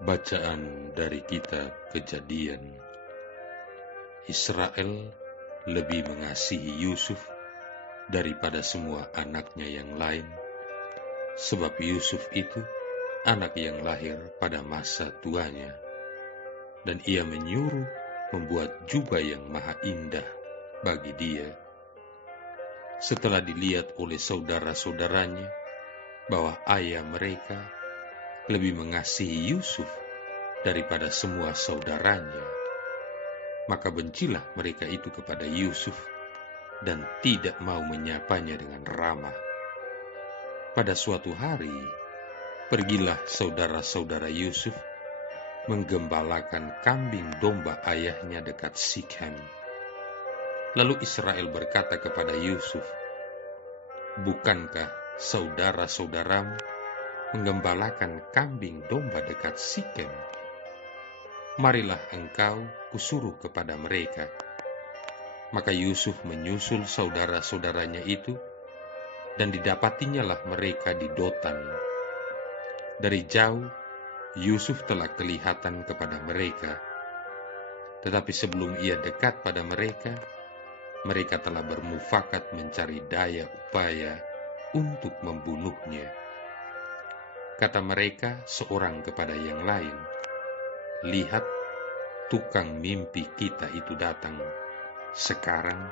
Bacaan dari kitab Kejadian. Israel lebih mengasihi Yusuf daripada semua anaknya yang lain, sebab Yusuf itu anak yang lahir pada masa tuanya, dan ia menyuruh membuat jubah yang maha indah bagi dia. Setelah dilihat oleh saudara-saudaranya bahwa ayah mereka lebih mengasihi Yusuf daripada semua saudaranya, maka bencilah mereka itu kepada Yusuf dan tidak mau menyapanya dengan ramah. Pada suatu hari, pergilah saudara-saudara Yusuf menggembalakan kambing domba ayahnya dekat Sikhem. Lalu Israel berkata kepada Yusuf, "Bukankah saudara-saudaramu menggembalakan kambing domba dekat Sikhem? Marilah engkau kusuruh kepada mereka." Maka Yusuf menyusul saudara-saudaranya itu, dan didapatinyalah mereka di Dotan. Dari jauh, Yusuf telah kelihatan kepada mereka, tetapi sebelum ia dekat pada mereka, mereka telah bermufakat mencari daya upaya untuk membunuhnya. Kata mereka seorang kepada yang lain, "Lihat, tukang mimpi kita itu datang. Sekarang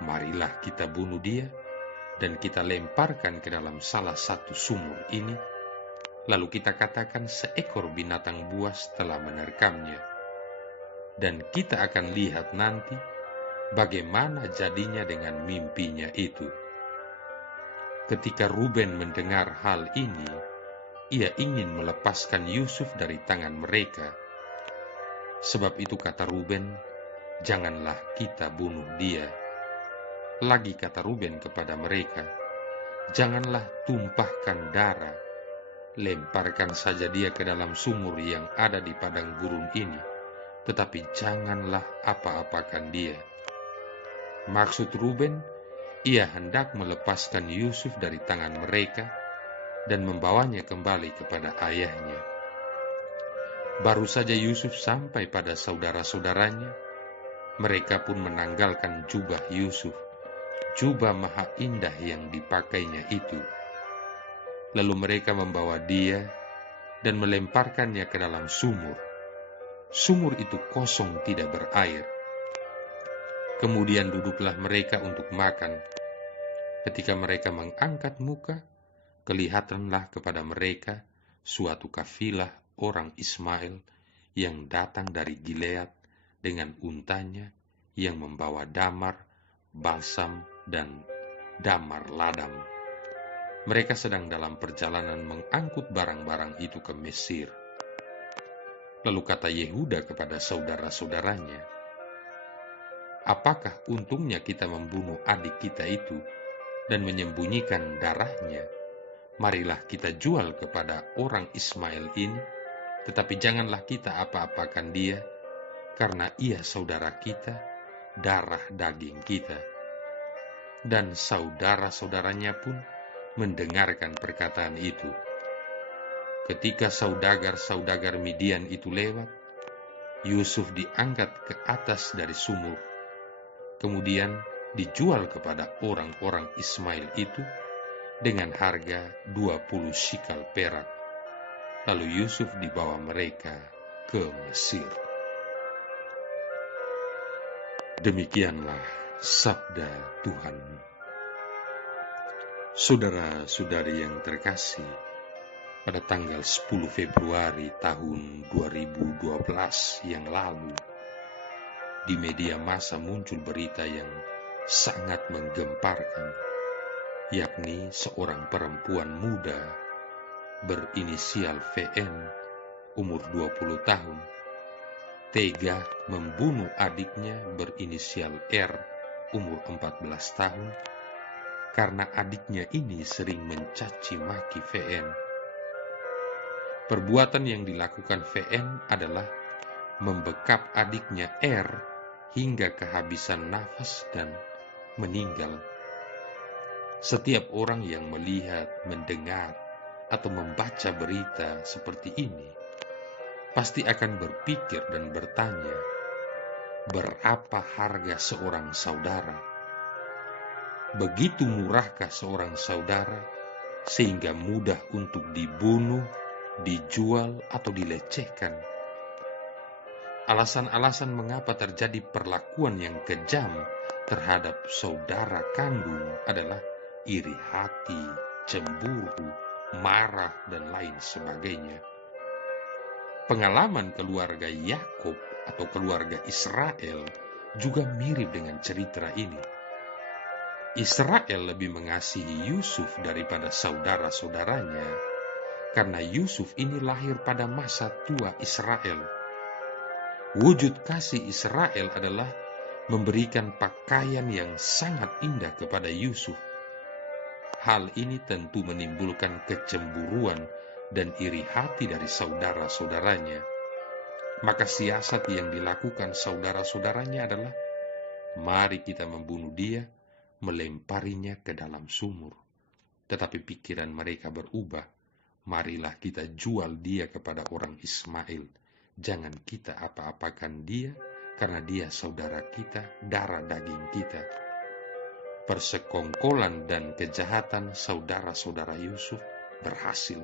marilah kita bunuh dia, dan kita lemparkan ke dalam salah satu sumur ini, lalu kita katakan seekor binatang buas telah menerkamnya. Dan kita akan lihat nanti bagaimana jadinya dengan mimpinya itu." Ketika Ruben mendengar hal ini, ia ingin melepaskan Yusuf dari tangan mereka. Sebab itu kata Ruben, "Janganlah kita bunuh dia." Lagi kata Ruben kepada mereka, "Janganlah tumpahkan darah. Lemparkan saja dia ke dalam sumur yang ada di padang gurun ini, tetapi janganlah apa-apakan dia." Maksud Ruben, ia hendak melepaskan Yusuf dari tangan mereka dan membawanya kembali kepada ayahnya. Baru saja Yusuf sampai pada saudara-saudaranya, mereka pun menanggalkan jubah Yusuf, jubah maha indah yang dipakainya itu. Lalu mereka membawa dia dan melemparkannya ke dalam sumur. Sumur itu kosong, tidak berair. Kemudian duduklah mereka untuk makan. Ketika mereka mengangkat muka, kelihatanlah kepada mereka suatu kafilah orang Ismail yang datang dari Gilead dengan untanya yang membawa damar, balsam, dan damar ladam. Mereka sedang dalam perjalanan mengangkut barang-barang itu ke Mesir. Lalu kata Yehuda kepada saudara-saudaranya, "Apakah untungnya kita membunuh adik kita itu dan menyembunyikan darahnya? Marilah kita jual kepada orang Ismail ini, tetapi janganlah kita apa-apakan dia, karena ia saudara kita, darah daging kita." Dan saudara-saudaranya pun mendengarkan perkataan itu. Ketika saudagar-saudagar Midian itu lewat, Yusuf diangkat ke atas dari sumur, kemudian dijual kepada orang-orang Ismail itu dengan harga 20 shikal perak. Lalu Yusuf dibawa mereka ke Mesir. Demikianlah sabda Tuhan. Saudara-saudari yang terkasih, pada tanggal 10 Februari tahun 2012 yang lalu, di media massa muncul berita yang sangat menggemparkan, yakni seorang perempuan muda berinisial VM, umur 20 tahun, tega membunuh adiknya berinisial R, umur 14 tahun, karena adiknya ini sering mencaci maki VM. Perbuatan yang dilakukan VM adalah membekap adiknya R hingga kehabisan nafas dan meninggal. Setiap orang yang melihat, mendengar, atau membaca berita seperti ini pasti akan berpikir dan bertanya, berapa harga seorang saudara? Begitu murahkah seorang saudara sehingga mudah untuk dibunuh, dijual, atau dilecehkan? Alasan-alasan mengapa terjadi perlakuan yang kejam terhadap saudara kandung adalah iri hati, cemburu, marah, dan lain sebagainya. Pengalaman keluarga Yakub atau keluarga Israel juga mirip dengan cerita ini. Israel lebih mengasihi Yusuf daripada saudara-saudaranya, karena Yusuf ini lahir pada masa tua Israel. Wujud kasih Israel adalah memberikan pakaian yang sangat indah kepada Yusuf. Hal ini tentu menimbulkan kecemburuan dan iri hati dari saudara-saudaranya. Maka siasat yang dilakukan saudara-saudaranya adalah, mari kita membunuh dia, melemparinya ke dalam sumur. Tetapi pikiran mereka berubah, marilah kita jual dia kepada orang Ismail. Jangan kita apa-apakan dia, karena dia saudara kita, darah daging kita. Persekongkolan dan kejahatan saudara-saudara Yusuf berhasil.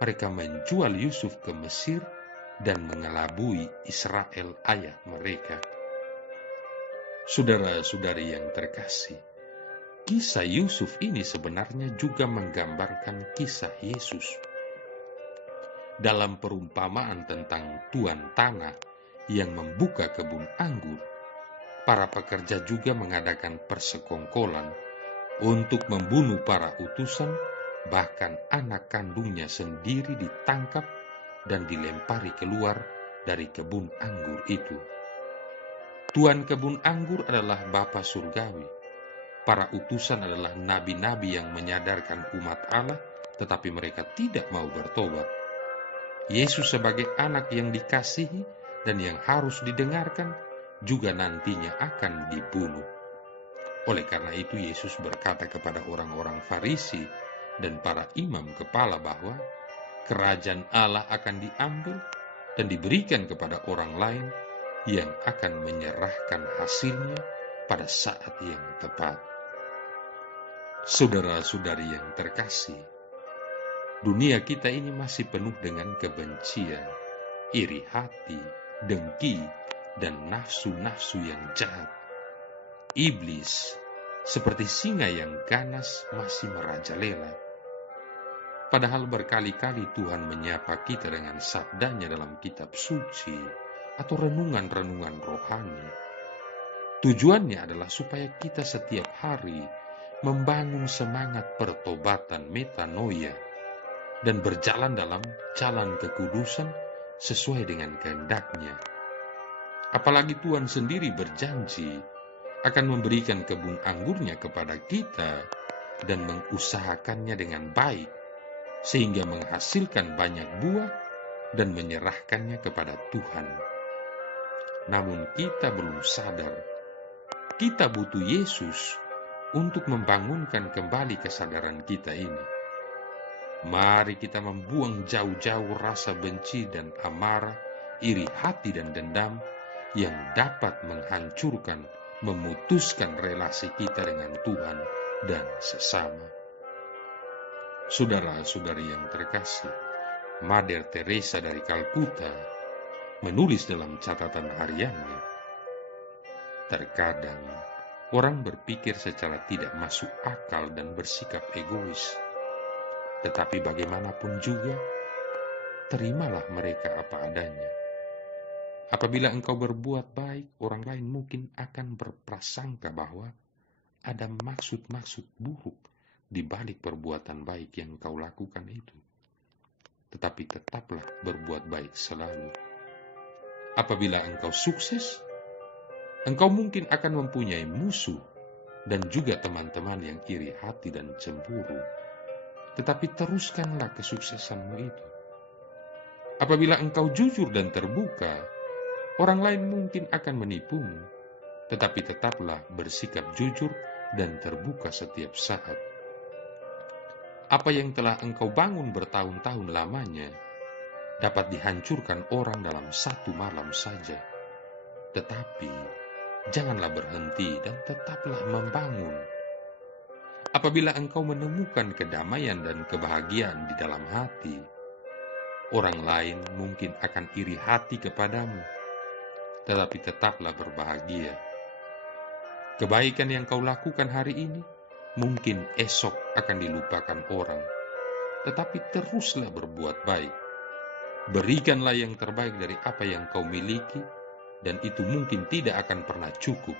Mereka menjual Yusuf ke Mesir dan mengelabui Israel ayah mereka. Saudara-saudari yang terkasih, kisah Yusuf ini sebenarnya juga menggambarkan kisah Yesus. Dalam perumpamaan tentang tuan tanah yang membuka kebun anggur, para pekerja juga mengadakan persekongkolan untuk membunuh para utusan, bahkan anak kandungnya sendiri ditangkap dan dilempari keluar dari kebun anggur itu. Tuan kebun anggur adalah Bapa Surgawi. Para utusan adalah nabi-nabi yang menyadarkan umat Allah, tetapi mereka tidak mau bertobat. Yesus sebagai anak yang dikasihi dan yang harus didengarkan juga nantinya akan dibunuh. Oleh karena itu Yesus berkata kepada orang-orang Farisi dan para imam kepala bahwa kerajaan Allah akan diambil dan diberikan kepada orang lain yang akan menyerahkan hasilnya pada saat yang tepat. Saudara-saudari yang terkasih, dunia kita ini masih penuh dengan kebencian, iri hati, dengki, dan nafsu-nafsu yang jahat. Iblis, seperti singa yang ganas, masih merajalela. Padahal berkali-kali Tuhan menyapa kita dengan sabdanya dalam kitab suci atau renungan-renungan rohani. Tujuannya adalah supaya kita setiap hari membangun semangat pertobatan metanoia dan berjalan dalam jalan kekudusan sesuai dengan kehendak-Nya. Apalagi Tuhan sendiri berjanji akan memberikan kebun anggurnya kepada kita dan mengusahakannya dengan baik, sehingga menghasilkan banyak buah dan menyerahkannya kepada Tuhan. Namun kita belum sadar, kita butuh Yesus untuk membangunkan kembali kesadaran kita ini. Mari kita membuang jauh-jauh rasa benci dan amarah, iri hati dan dendam yang dapat menghancurkan, memutuskan relasi kita dengan Tuhan dan sesama. Saudara-saudari yang terkasih, Mother Teresa dari Kalkuta menulis dalam catatan hariannya, terkadang orang berpikir secara tidak masuk akal dan bersikap egois. Tetapi bagaimanapun juga, terimalah mereka apa adanya. Apabila engkau berbuat baik, orang lain mungkin akan berprasangka bahwa ada maksud-maksud buruk di balik perbuatan baik yang engkau lakukan itu. Tetapi tetaplah berbuat baik selalu. Apabila engkau sukses, engkau mungkin akan mempunyai musuh dan juga teman-teman yang iri hati dan cemburu. Tetapi teruskanlah kesuksesanmu itu. Apabila engkau jujur dan terbuka, orang lain mungkin akan menipumu, tetapi tetaplah bersikap jujur dan terbuka setiap saat. Apa yang telah engkau bangun bertahun-tahun lamanya, dapat dihancurkan orang dalam satu malam saja. Tetapi janganlah berhenti dan tetaplah membangun. Apabila engkau menemukan kedamaian dan kebahagiaan di dalam hati, orang lain mungkin akan iri hati kepadamu, tetapi tetaplah berbahagia. Kebaikan yang kau lakukan hari ini mungkin esok akan dilupakan orang, tetapi teruslah berbuat baik. Berikanlah yang terbaik dari apa yang kau miliki, dan itu mungkin tidak akan pernah cukup,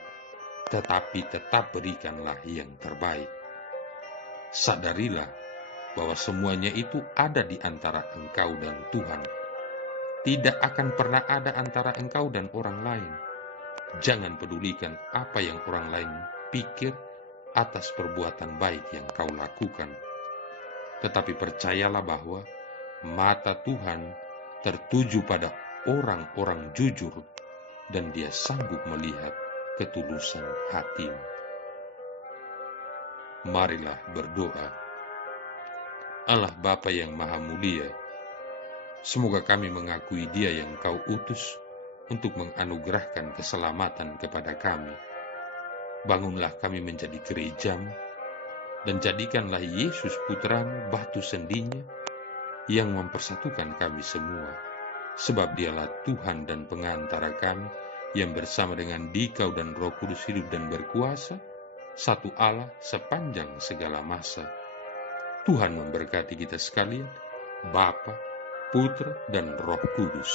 tetapi tetap berikanlah yang terbaik. Sadarilah bahwa semuanya itu ada di antara engkau dan Tuhan. Tidak akan pernah ada antara engkau dan orang lain. Jangan pedulikan apa yang orang lain pikir atas perbuatan baik yang kau lakukan. Tetapi percayalah bahwa mata Tuhan tertuju pada orang-orang jujur, dan Dia sanggup melihat ketulusan hatimu. Marilah berdoa. Allah Bapa yang Maha Mulia, semoga kami mengakui Dia yang Kau utus untuk menganugerahkan keselamatan kepada kami. Bangunlah kami menjadi gereja-Mu, dan jadikanlah Yesus Putra-Mu batu sendinya yang mempersatukan kami semua, sebab Dialah Tuhan dan pengantara kami, yang bersama dengan Dikau dan Roh Kudus hidup dan berkuasa, satu Allah sepanjang segala masa. Tuhan memberkati kita sekalian, Bapa, Putra, dan Roh Kudus.